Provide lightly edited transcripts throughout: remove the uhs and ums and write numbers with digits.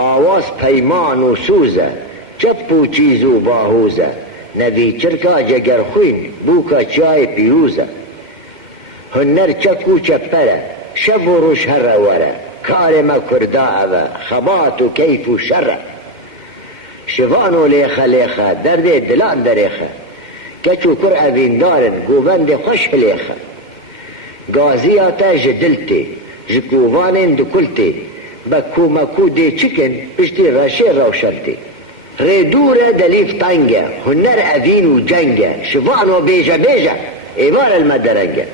آواز پیمان و سوزه چپ و چیز و باهوزه نوی چرکا جگر خوین بوکا چای پیروزه هنر چک و چپره شب و روش هر وره کار ما کردا اوه خبات و کیف و شره شوان و لیخه لیخه درد دلان دریخه کچو کر اوین دارن گوبند خوش لیخه گازی آتا جدلتی جکووانین دکلتی بکو مکو دی چکن پشتی راشی روشنتی ریدور دلیف تنگه هنر اوین و جنگه شوان و بیجه بیجه ایوار المدرنگه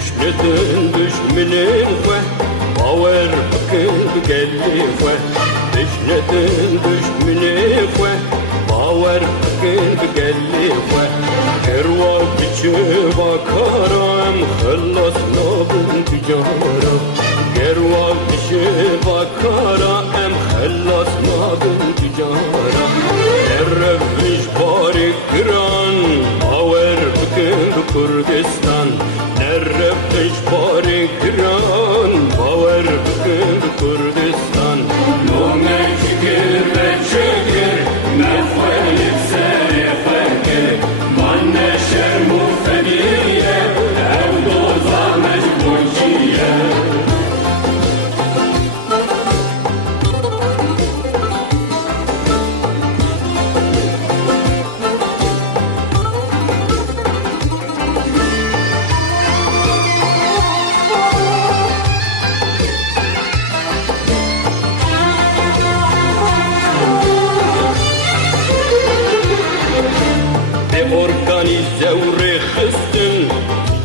تشنتن دشمنين خواه باور بکن بگلی خواه تشنتن دشمنين خواه باور بکن بگلی خواه کروا بچه با کارم خلاص نابون تجارا کروا بچه با کارم خلاص نابون تجارا نرفش باری گران باور بکن بکردستان نرفش باری گران باور بکن بکردستان نومه چکر و چکر مخوالب سر خکر من شرم و فدیه او دوزا مجبوجیه organize و رخستن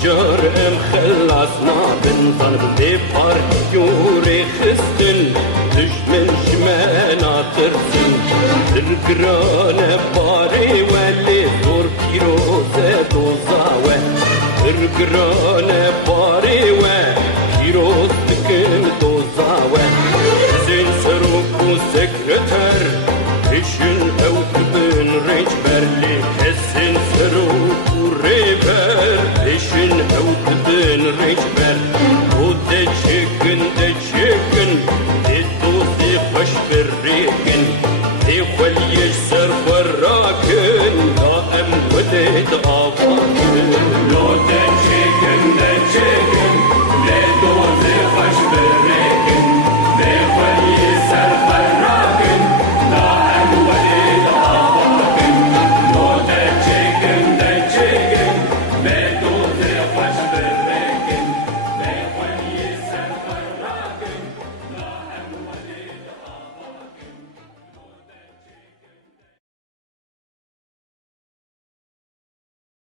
جار ام خلاص نابن ظنب دي بارتي و رخستن دشمن شمانا ترسن القران باري واللي زور كيروزة دوزاوة القران باري وكيروز تكم دوزاوة زين سروك و سكرتر إشن أو تبن ريج برلي حسن سروك وريبر إشن أو تبن ريج برلي